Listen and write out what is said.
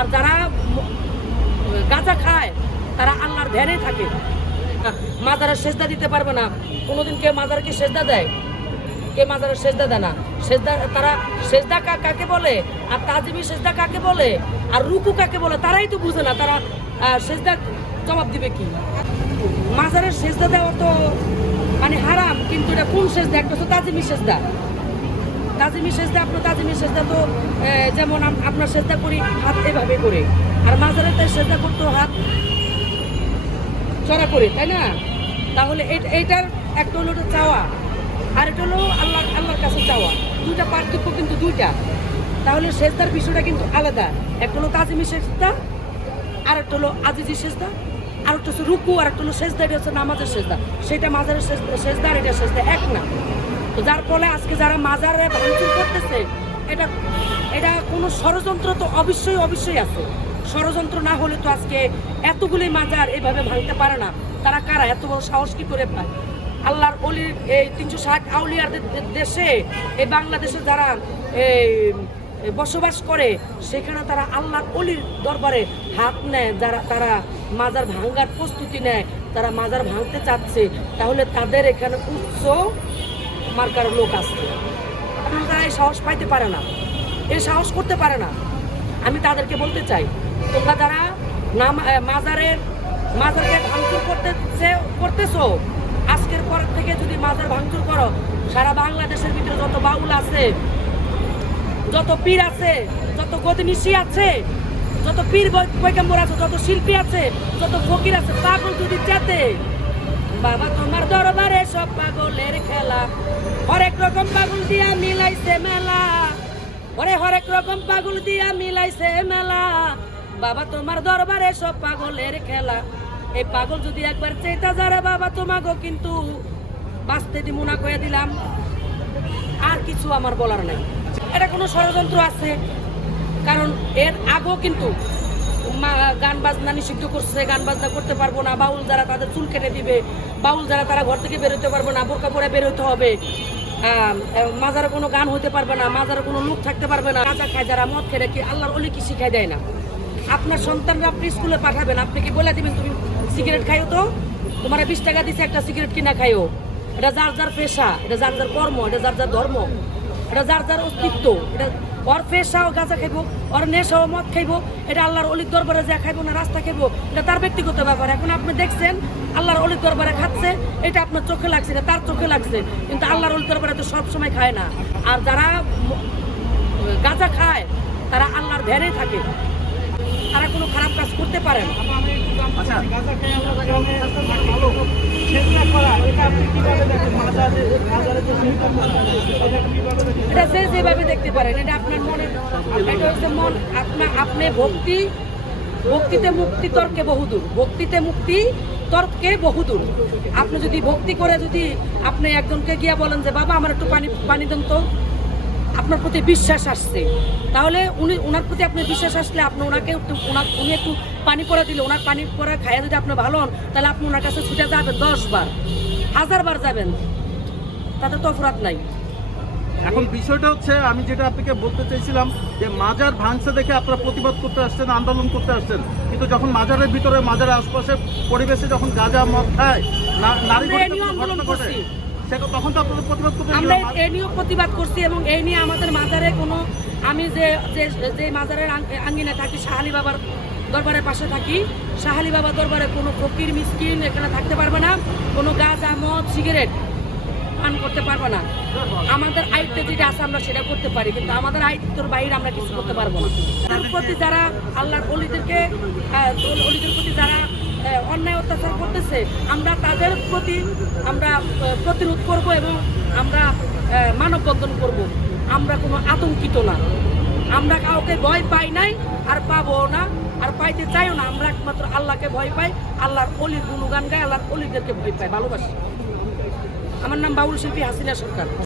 আর যারা গাঁজা খায়, তারা আল্লাহর ধ্যানে থাকে। মাজারের সেজদা দিতে পারবে না। কোনোদিন কেউ মাজারকে সেজদা দেয়? কে মাজারের সেজদা দেয় না? সেজদা, তারা সেজদা কাকে বলে? আর তাজিমি সেজদা কাকে বলে? আর রুকু কাকে বলে? তারাই তো বুঝে না। তারা সেজদা জবাব দিবে কি? মাজারের সেজদা দেওয়া তো মানে হারাম, কিন্তু এটা কোন সেজদা? একটা তো তাজিমি সেজদা। তাজিমি সেজদা, আপনার তাজিমি সেজদা তো যেমন আপনার সেজদা করি, হাত এভাবে করে। আর মাজারে তাই সেজদা করতো হাত চড়া করে, তাই না? তাহলে এই- এইটার একটা হলো চাওয়া, আর এটা হলো আল্লাহ আল্লাহর কাছে চাওয়া। দুইটা পার্থক্য কিন্তু দুইটা। তাহলে সেজদার বিষয়টা কিন্তু আলাদা। একটা হলো তাজিমি সেজদা, আর একটা হলো আজিজি সেজদা। আর একটা হচ্ছে রুকু আর একটা হলো সেজদা, এটা হচ্ছে নামাজের সেজদা। সেটা মাজারের সেজদা এটা সেজদা এক না। তো যার ফলে আজকে যারা মাজারে ভাঙচুর করতেছে, এটা এটা কোনো ষড়যন্ত্র তো অবশ্যই অবশ্যই আছে। ষড়যন্ত্র না হলে তো আজকে এতগুলি মাজার এভাবে ভাঙতে পারে না। তারা কারা? এত বড় সাহস কি করে পায়? আল্লাহর অলির এই তিনশো ষাট আউলিয়ার দেশে, এই বাংলাদেশে যারা এই বসবাস করে, সেখানে তারা আল্লাহর অলির দরবারে হাত নেয়, যারা, তারা মাজার ভাঙ্গার প্রস্তুতি নেয়, তারা মাজার ভাঙতে চাচ্ছে, তাহলে তাদের এখানে উচ্চ মার্কার লোক আসছে। তারা এই সাহস পাইতে পারে না এই সাহস করতে পারে না। আমি তাদেরকে বলতে চাই, তোমরা যারা নাম মাজারের, মাজারকে ভাঙচুর করতেছে, করতেছো, আজকের পর থেকে যদি মাজার ভাঙচুর করো, সারা বাংলাদেশের ভিতরে যত বাউল আছে যত পীর আছে, যত গদিনিশি আছে, যত পীর বৈকাম্বর আছে, যত শিল্পী আছে, যত ফকির আছে, পাগল যদি চেতে, বাবা তোমার দরবারে সব পাগলের খেলা। হরেক রকম পাগল দিয়া মিলাইছে মেলা। ওরে হরেক রকম পাগল দিয়া মিলাইছে মেলা। বাবা তোমার দরবারে সব পাগলের খেলা। এই পাগল যদি একবার চেতা যারা, বাবা তোমাকে কিন্তু বাঁচতে দিমুনা কয়ে দিলাম। আর কিছু আমার বলার নাই। এটা কোনো ষড়যন্ত্র আছে? কারণ এর আগেও কিন্তু গান বাজনা নিষিদ্ধ করছে, গান বাজনা করতে পারব না, বাউল যারা তাদের চুল কেটে দিবে, বাউল যারা তারা ঘর থেকে বেরোতে পারব না, বোরকা পরে বেরোতে হবে। মাজারে কোনো গান হতে পারবে না, মাজারে কোনো লোক থাকতে পারবে না কাঁচা খায় যারা মদ খেলে, কি আল্লাহর অলি কি শিখাই দেয় না? আপনার সন্তানরা আপনি স্কুলে পাঠাবেন, আপনি কি বলে দিবেন, তুমি সিগারেট খাইও তো? তোমার বিশ টাকা দিছে, একটা সিগারেট কিনা খাইও। এটা যার যার পেশা, এটা যার যার কর্ম, এটা যার যার ধর্ম। এটা যার যার অস্তিত্ব, এটা ওর পেশাও গাঁজা খাইব, ওর নেশাও মদ খাইব, এটা আল্লাহর অলির দরবারে যা খাইব না রাস্তা খাইব, এটা তার ব্যক্তিগত ব্যাপার। এখন আপনি দেখছেন, আল্লাহর অলির দরবারে খাচ্ছে, এটা আপনার চোখে লাগছে, এটা তার চোখে লাগছে, কিন্তু আল্লাহর অলির দরবারে তো সবসময় খায় না। আর যারা গাঁজা খায়, তারা আল্লাহর ধ্যানে থাকে। তারা কোনো খারাপ কাজ করতে পারে না। আচ্ছা। এটা যে যেভাবে দেখতে পারেন এটা আপনার মনে এটা হচ্ছে মন আপনার আপনি ভক্তি ভক্তিতে মুক্তি তর্কে বহুদূর। ভক্তিতে মুক্তি তর্কে বহুদূর। আপনি যদি ভক্তি করে যদি আপনি একজনকে গিয়া বলেন যে বাবা আমার একটু পানি পানি দেন তো। আপনার প্রতি বিশ্বাস আসছে। তাহলে উনি ওনার প্রতি আপনার বিশ্বাস আসলে আপনি ওনাকে একটু ওনা- উনি একটু পানি পরে দিলে ওনার পানি পরে খাইয়া যদি আপনি ভালো হন তাহলে আপনি ওনার কাছে ছুটে যাবেন দশ বার হাজার বার যাবেন। তাতে তো অপরাধ নাই। এখন বিষয়টা হচ্ছে আমি যেটা আপনাকে বলতে চাইছিলাম যে মাজার ভাঙছে দেখে আপনারা প্রতিবাদ করতে আসছেন আন্দোলন করতে আসছেন। কিন্তু যখন মাজারের ভিতরে মাজারের আশপাশের পরিবেশে যখন গাঁজা মদ খায় নারী ঘটনা ঘটে? তখন তো আপনারা প্রতিবাদ আমরা এ নিয়েও প্রতিবাদ করছি এবং এই নিয়ে আমাদের মাজারে কোনো আমি যে যে যে মাজারের আং- আঙ্গিনায় থাকি শাহালি বাবার দরবারের পাশে থাকি শাহালি বাবার দরবারে কোনো ফকির মিসকিন এখানে থাকতে পারবে না কোনো গাঁজা মদ সিগারেট পান করতে পারবে না। আমাদের আয়ত্তে যেটা আছে আমরা সেটা করতে পারি কিন্তু আমাদের আয়ত্তর বাইরে আমরা কিছু করতে পারব না। তার প্রতি যারা আল্লাহর অলিদেরকে অলিদের প্রতি যারা অন্যায় অত্যাচার করতেছে, আমরা তাদের প্রতি আমরা প্রতিরোধ করব এবং আমরা মানববন্ধন করব। আমরা কোনো আতঙ্কিত না। আমরা কাউকে ভয় পাই নাই, আর পাবো না, আর পাইতে চাইও না। আমরা একমাত্র আল্লাহকে ভয় পাই, আল্লাহর অলির গুণগান গাই আল্লাহর অলিদেরকে ভয় পাই। ভালোবাসি। আমার নাম বাউল শিল্পী হাসিনা সরকার।